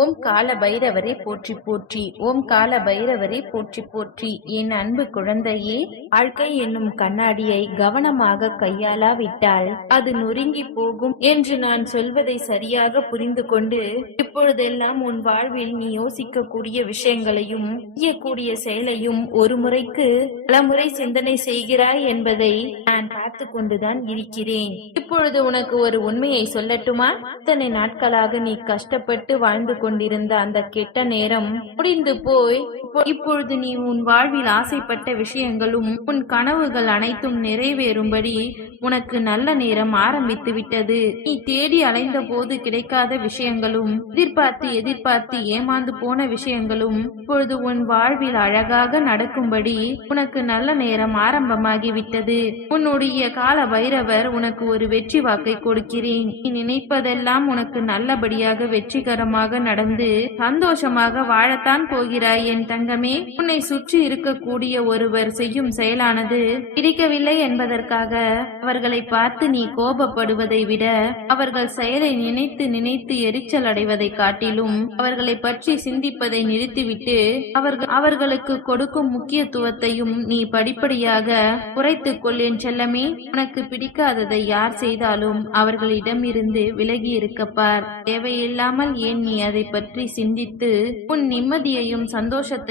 ஓம் கால பைரவரை போற்றி போற்றி ஓம் கால பைரவரை போற்றி போற்றி. என் அன்பு குழந்தையே வாழ்க்கை என்னும் கண்ணாடியை கவனமாக கையாளாவிட்டால் அது நொறுங்கி போகும் என்று நான் சொல்வதை சரியாக புரிந்து கொண்டு இப்பொழுதெல்லாம் உன் வாழ்வில் நீ யோசிக்கக்கூடிய விஷயங்களையும் செய்யக்கூடிய செயலையும் ஒரு முறைக்கு பலமுறை சிந்தனை செய்கிறாய் என்பதை நான் பார்த்து கொண்டுதான் இருக்கிறேன். இப்பொழுது உனக்கு ஒரு உண்மையை சொல்லட்டுமா? இத்தனை நாட்களாக நீ கஷ்டப்பட்டு வாழ்ந்து கொண்டிருந்த அந்த கெட்ட நேரம் முடிந்து போய் இப்பொழுது நீ உன் வாழ்வில் ஆசைப்பட்ட விஷயங்களும் உன் கனவுகள் அனைத்தும் நிறைவேறும்படி உனக்கு நல்ல நேரம் ஆரம்பித்து விட்டது. நீ தேடி அலைந்த போது கிடைக்காத விஷயங்களும் எதிர்பார்த்து எதிர்பார்த்து ஏமாந்து போன விஷயங்களும் இப்பொழுது உன் வாழ்வில் அழகாக நடக்கும்படி உனக்கு நல்ல நேரம் ஆரம்பமாகிவிட்டது. உன்னுடைய கால பைரவர் உனக்கு ஒரு வெற்றி வாக்கை கொடுக்கிறேன். நீ நினைப்பதெல்லாம் உனக்கு நல்லபடியாக வெற்றிகரமாக நடந்து சந்தோஷமாக வாழத்தான் போகிறாய். என் தங்கமே உன்னை சுற்றி இருக்கக்கூடிய ஒருவர் செய்யும் செயலானது பிடிக்கவில்லை என்பதற்காக அவர்களை பார்த்து நீ கோபப்படுவதை விட அவர்கள் செயலை நினைத்து நினைத்து எரிச்சல் அடைவதை காட்டிலும் அவர்களை பற்றி சிந்திப்பதை நிறுத்திவிட்டு அவர்கள் அவர்களுக்கு கொடுக்கும் முக்கியத்துவத்தையும் நீ படிப்படியாக குறைத்துக் கொள் என் செல்லமே. உனக்கு பிடிக்காததை யார் செய்தாலும் அவர்களிடம் இருந்து விலகி இருக்கப்பார் தேவையில்லாமல் ஏன் நீ அதை பற்றி சிந்தித்து உன் நிம்மதியையும்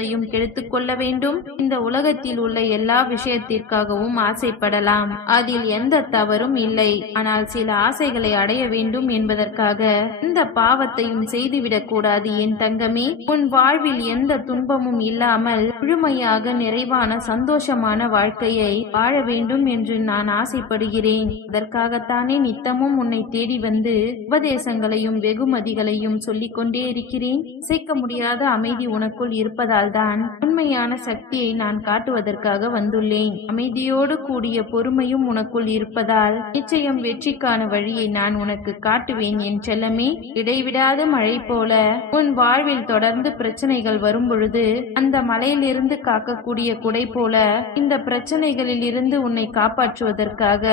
சந்தோஷத்தையும் கெடுத்துக் கொள்ள வேண்டும். இந்த உலகத்தில் உள்ள எல்லா விஷயத்திற்காகவும் ஆசைப்படலாம். அதில் எந்த தவறும் இல்லை. ஆனால் சில ஆசைகளை அடைய வேண்டும் என்பதற்காக இந்த பாவத்தையும் செய்துவிடக் கூடாது என் தங்கமே. உன் வாழ்வில் எந்த துன்பமும் இல்லாமல் முழுமையாக நிறைவான சந்தோஷமான வாழ்க்கையை வாழ வேண்டும் என்று நான் ஆசைப்படுகிறேன். அதற்காகத்தானே நித்தமும் உன்னை தேடி வந்து உபதேசங்களையும் வெகுமதிகளையும் சொல்லிக் கொண்டே இருக்கிறேன். இசைக்க முடியாத அமைதி உனக்குள் இருப்பதால் தான் உண்மையான சக்தியை நான் காட்டுவதற்காக வந்துள்ளேன். அமைதியோடு கூடிய பொறுமையும் உனக்குள் இருப்பதால் நிச்சயம் வெற்றிக்கான வழியை நான் உனக்கு காட்டுவேன். என் செல்லமே இடைவிடாத மழை போல உன் வாழ்வில் தொடர்ந்து பிரச்சனைகள் வரும் பொழுது அந்த மலையிலிருந்து காக்கக்கூடிய குடை போல இந்த பிரச்சனைகளில் இருந்து உன்னை காப்பாற்றுவதற்காக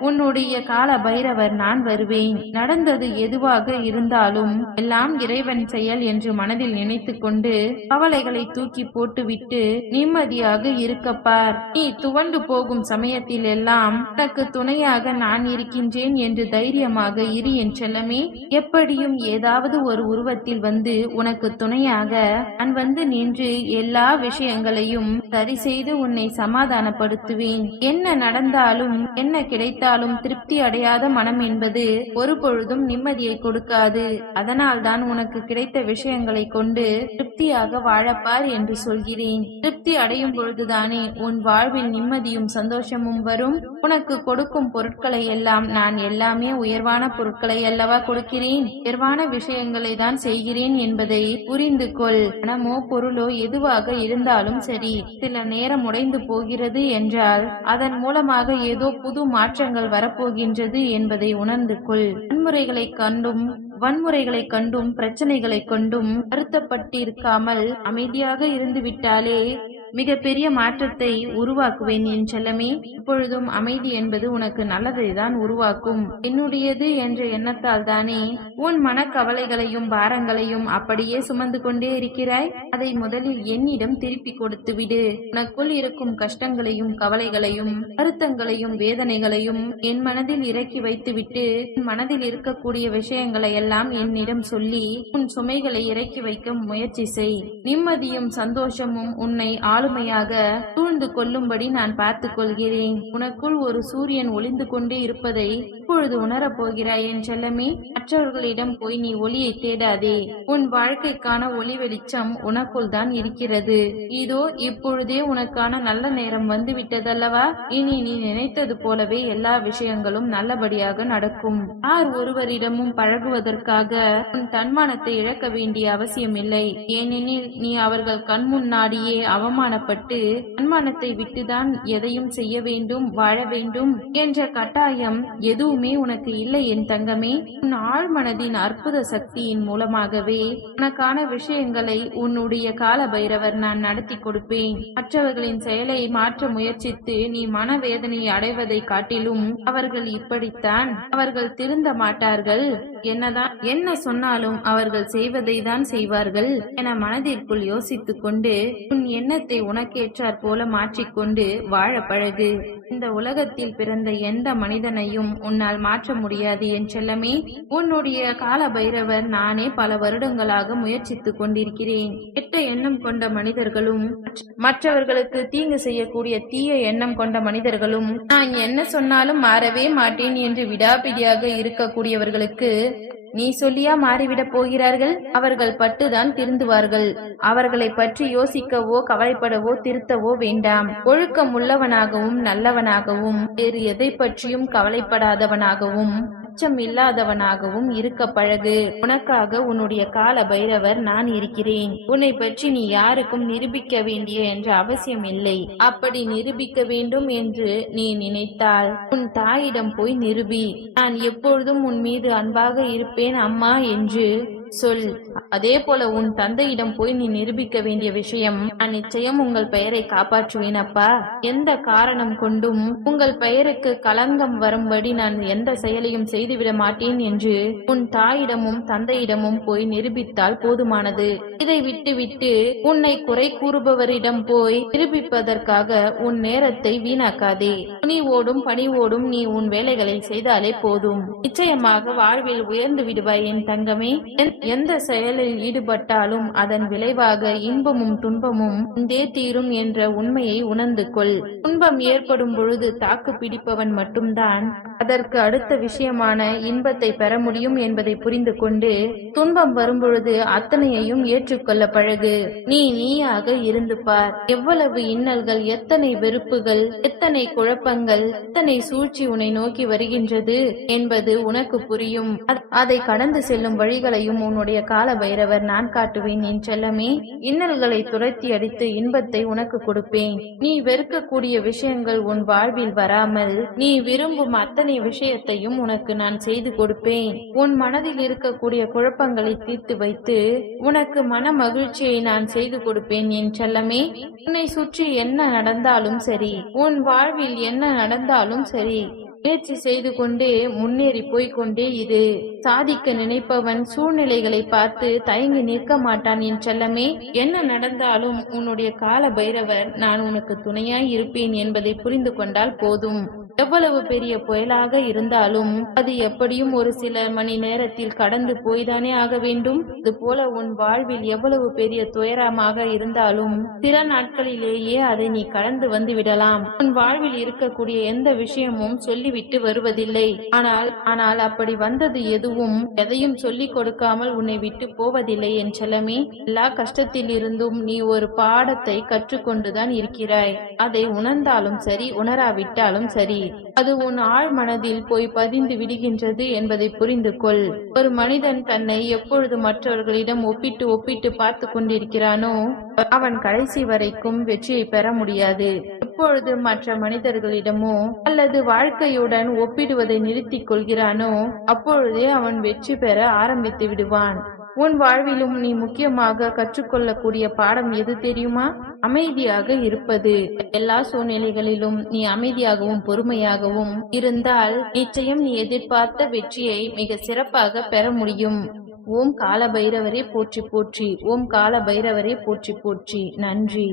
உன்னுடைய கால பைரவர் நான் வருவேன். நடந்தது எதுவாக இருந்தாலும் எல்லாம் இறைவன் செயல் என்று மனதில் நினைத்துக் கொண்டு கவலைகளை தூக்கி போட்டுவிட்டு நிம்மதியாக இருக்கப்பார் நீ துவண்டு போகும் சமயத்தில் எல்லாம் உனக்கு துணையாக நான் இருக்கின்றேன் என்று தைரியமாக இரு என் செல்லமே. எப்படியும் ஏதாவது ஒரு உருவத்தில் வந்து உனக்கு துணையாக நான் வந்து நின்று எல்லா விஷயங்களையும் சரி செய்து உன்னை சமாதானப்படுத்துவேன். என்ன நடந்தாலும் என்ன கிடைத்தாலும் திருப்தி அடையாத மனம் என்பது ஒரு பொழுதும் நிம்மதியை கொடுக்காது. அதனால் தான் உனக்கு கிடைத்த விஷயங்களை கொண்டு திருப்தியாக வாழப்பார் என்று சொல்கிறேன். திருப்தி அடையும் பொழுதுதானே உன் வாழ்வில் நிம்மதியும் சந்தோஷமும் வரும். உனக்கு கொடுக்கும் பொருட்களை எல்லாம் நான் எல்லாமே உயர்வான பொருட்களை அல்லவா கொடுக்கிறேன். உயர்வான விஷயங்களை தான் செய்கிறேன் என்பதை புரிந்து கொள். பணமோ பொருளோ எதுவாக இருந்தாலும் சரி சில நேரம் உடைந்து போகிறது என்றால் அதன் மூலமாக ஏதோ புது மாற்றங்கள் வரப்போகின்றது என்பதை உணர்ந்து கொள். வன்முறைகளை கண்டும் வன்முறைகளை கண்டும் பிரச்சனைகளை கொண்டும் வருத்தப்பட்டிருக்காமல் அமைதியாக இருந்து விட்டாலே மிகப்பெரிய மாற்றத்தை உருவாக்குவேன் என் செல்லமே. இப்பொழுதும் அமைதி என்பது உனக்கு நல்லதை தான் உருவாக்கும். என்னுடையது என்ற எண்ணத்தால் தானே உன் மனக்கவலைகளையும் பாரங்களையும் அப்படியே சுமந்து கொண்டே இருக்கிறாய்? அதை முதலில் என்னிடம் திருப்பி கொடுத்து விடு உனக்குள் இருக்கும் கஷ்டங்களையும் கவலைகளையும் வருத்தங்களையும் வேதனைகளையும் என் மனதில் இறக்கி வைத்துவிட்டு உன் மனதில் இருக்கக்கூடிய விஷயங்களை எல்லாம் என்னிடம் சொல்லி உன் சுமைகளை இறக்கி வைக்க முயற்சி செய். நிம்மதியும் சந்தோஷமும் உன்னை ஆளுமையாக சூழ்ந்து கொள்ளும்படி நான் பார்த்துக் கொள்கிறேன் உனக்குள் ஒரு சூரியன் ஒளிந்து கொண்டே இருப்பதை இப்பொழுது உணரப் போகிறாய் என் செல்லமே. மற்றவர்களிடம் போய் நீ ஒளியை தேடாதே. உன் வாழ்க்கைக்கான ஒளி வெளிச்சம் உனக்குள் தான் இருக்கிறது. இதோ இப்பொழுதே உனக்கான நல்ல நேரம் வந்துவிட்டதல்லவா? இனி நீ நினைத்தது போலவே எல்லா விஷயங்களும் நல்லபடியாக நடக்கும். யார் ஒருவரிடமும் பழகுவதற்காக உன் தன்மானத்தை இழக்க வேண்டிய அவசியமில்லை. ஏனெனில் நீ அவர்கள் கண் முன்னாடியே அவமான அவமானப்பட்டு தன்மானத்தை விட்டுதான் எதையும் செய்ய வேண்டும் வாழ வேண்டும் என்ற கட்டாயம் எதுவுமே உனக்கு இல்லை என் தங்கமே. உன் ஆழ்மனதின் அற்புத சக்தியின் மூலமாகவே உனக்கான விஷயங்களை உன்னுடைய கால பைரவர் நான் நடத்தி கொடுப்பேன். மற்றவர்களின் செயலை மாற்ற முயற்சித்து நீ மனவேதனை அடைவதை காட்டிலும் அவர்கள் இப்படித்தான். அவர்கள் திருந்த மாட்டார்கள். என்னதான் என்ன சொன்னாலும் அவர்கள் செய்வதை தான் செய்வார்கள் என மனதிற்குள் யோசித்துக் கொண்டு உன் எண்ணத்தை உனக்கேற்றாற் போல மாற்றிக்கொண்டு வாழ பழகு. இந்த உலகத்தில் பிறந்த எந்த மனிதனையும் உன்னால் மாற்ற முடியாது என் செல்லமே. உன்னுடைய கால பைரவர் நானே பல வருடங்களாக முயற்சித்துக் கொண்டிருக்கிறேன். கெட்ட எண்ணம் கொண்ட மனிதர்களும் மற்றவர்களுக்கு தீங்கு செய்யக்கூடிய தீய எண்ணம் கொண்ட மனிதர்களும் நான் என்ன சொன்னாலும் மாறவே மாட்டேன் என்று விடாபிடியாக இருக்கக்கூடியவர்களுக்கு நீ சொல்லியா மாறிவிடப் போகிறார்கள்? அவர்கள் பட்டுதான் திருந்துவார்கள். அவர்களை பற்றி யோசிக்கவோ கவலைப்படவோ திருத்தவோ வேண்டாம். ஒழுக்கம் உள்ளவனாகவும் நல்லவனாகவும் வேறு எதை பற்றியும் கவலைப்படாதவனாகவும். அச்சம் இல்லாதவனாகவும் இருக்க பழகு. உனக்காக உன்னுடைய கால பைரவர் நான் இருக்கிறேன். உன்னை பற்றி நீ யாருக்கும் நிரூபிக்க வேண்டிய என்ற அவசியம் இல்லை. அப்படி நிரூபிக்க வேண்டும் என்று நீ நினைத்தால் உன் தாயிடம் போய் நிரூபி. நான் எப்பொழுதும் உன் மீது அன்பாக இருப்பேன் அம்மா என்று சொல். அதே போல உன் தந்தையிடம் போய் நீ நிரூபிக்க வேண்டிய விஷயம் நான் நிச்சயம் உங்கள் பெயரை காப்பாற்றுவேன் அப்பா. எந்த காரணம் கொண்டும் உங்கள் பெயருக்கு களங்கம் வரும்படி நான் எந்த செயலையும் செய்துவிட மாட்டேன் என்று உன் தாயிடமும் தந்தையிடமும் போய் நிரூபித்தால் போதுமானது. இதை விட்டுவிட்டு உன்னை குறை கூறுபவரிடம் போய் நிரூபிப்பதற்காக உன் நேரத்தை வீணாக்காதே. துணிவோடும் பணிவோடும் நீ உன் வேலைகளை செய்தாலே போதும். நிச்சயமாக வாழ்வில் உயர்ந்து விடுவாய் என் தங்கமே. எந்த செயலில் ஈடுபட்டாலும் அதன் விளைவாக இன்பமும் துன்பமும் இந்தே தீரும் என்ற உண்மையை உணர்ந்து கொள். துன்பம் ஏற்படும் பொழுது தாக்கு பிடிப்பவன் மட்டும்தான். அதற்கு அடுத்த விஷயமான இன்பத்தை பெற முடியும் என்பதை புரிந்து கொண்டு துன்பம் வரும்பொழுது அத்தனையையும் ஏற்றுக்கொள்ள பழகு. நீ நீயாக இருந்து பார். எவ்வளவு இன்னல்கள் எத்தனை வெறுப்புகள் எத்தனை குழப்பங்கள் எத்தனை சூழ்ச்சி உன்னை நோக்கி வருகின்றது என்பது உனக்கு புரியும். அதை கடந்து செல்லும் வழிகளையும் உன்னுடைய கால பைரவர் நான் காட்டுவேன். என் செல்லமே இன்னல்களை துரத்தி அடித்து இன்பத்தை உனக்கு கொடுப்பேன். நீ வெறுக்கக்கூடிய விஷயங்கள் உன் வாழ்வில் வராமல் நீ விரும்பும் அத்தனை விஷயத்தையும் உனக்கு நான் செய்து கொடுப்பேன். உன் மனதில் இருக்கக்கூடிய குழப்பங்களை தீர்த்து வைத்து உனக்கு மன மகிழ்ச்சியை நான் செய்து கொடுப்பேன் என் செல்லமே. உன்னை சுற்றி என்ன நடந்தாலும் சரி உன் வாழ்வில் என்ன நடந்தாலும் சரி முயற்சி செய்து கொண்டே முன்னேறி போய்கொண்டே இது சாதிக்க நினைப்பவன் சூழ்நிலைகளை பார்த்து தயங்கி நிற்க மாட்டான் என் செல்லமே. என்ன நடந்தாலும் உன்னுடைய கால பைரவர் நான் உனக்கு துணையாய் இருப்பேன் என்பதை புரிந்து கொண்டால் போதும். எவ்வளவு பெரிய புயலாக இருந்தாலும் அது எப்படியும் ஒரு சில மணி நேரத்தில் கடந்து போய்தானே ஆக வேண்டும். இது போல உன் வாழ்வில் எவ்வளவு பெரிய துயரமாக இருந்தாலும் சில நாட்களிலேயே அதை நீ கடந்து வந்து விடலாம். உன் வாழ்வில் இருக்கக்கூடிய எந்த விஷயமும் சொல்லிவிட்டு வருவதில்லை. ஆனால் ஆனால் அப்படி வந்தது எதுவும் எதையும் சொல்லிக் கொடுக்காமல் உன்னை விட்டு போவதில்லை என் செல்லமே. எல்லா கஷ்டத்தில் இருந்தும் நீ ஒரு பாடத்தை கற்றுக்கொண்டுதான் இருக்கிறாய். அதை உணர்ந்தாலும் சரி உணராவிட்டாலும் சரி அது உன் ஆழ் மனதில் போய் பதிந்து விடுகின்றது என்பதை புரிந்து கொள் ஒரு மனிதன் தன்னை எப்பொழுது மற்றவர்களிடம் ஒப்பிட்டு ஒப்பிட்டு பார்த்து கொண்டிருக்கிறானோ அவன் கடைசி வரைக்கும் வெற்றியை பெற முடியாது. எப்பொழுது மற்ற மனிதர்களிடமோ அல்லது வாழ்க்கையுடன் ஒப்பிடுவதை நிறுத்திக் கொள்கிறானோ அப்பொழுதே அவன் வெற்றி பெற ஆரம்பித்து விடுவான். உன் வாழ்விலும் நீ முக்கியமாக கற்றுக்கொள்ளக்கூடிய பாடம் எது தெரியுமா? அமைதியாக இருப்பது. எல்லா சூழ்நிலைகளிலும் நீ அமைதியாகவும் பொறுமையாகவும் இருந்தால் நிச்சயம் நீ எதிர்பார்த்த வெற்றியை மிக சிறப்பாக பெற முடியும். ஓம் கால பைரவரே போற்றி போற்றி. ஓம் கால பைரவரே போற்றி போற்றி. நன்றி.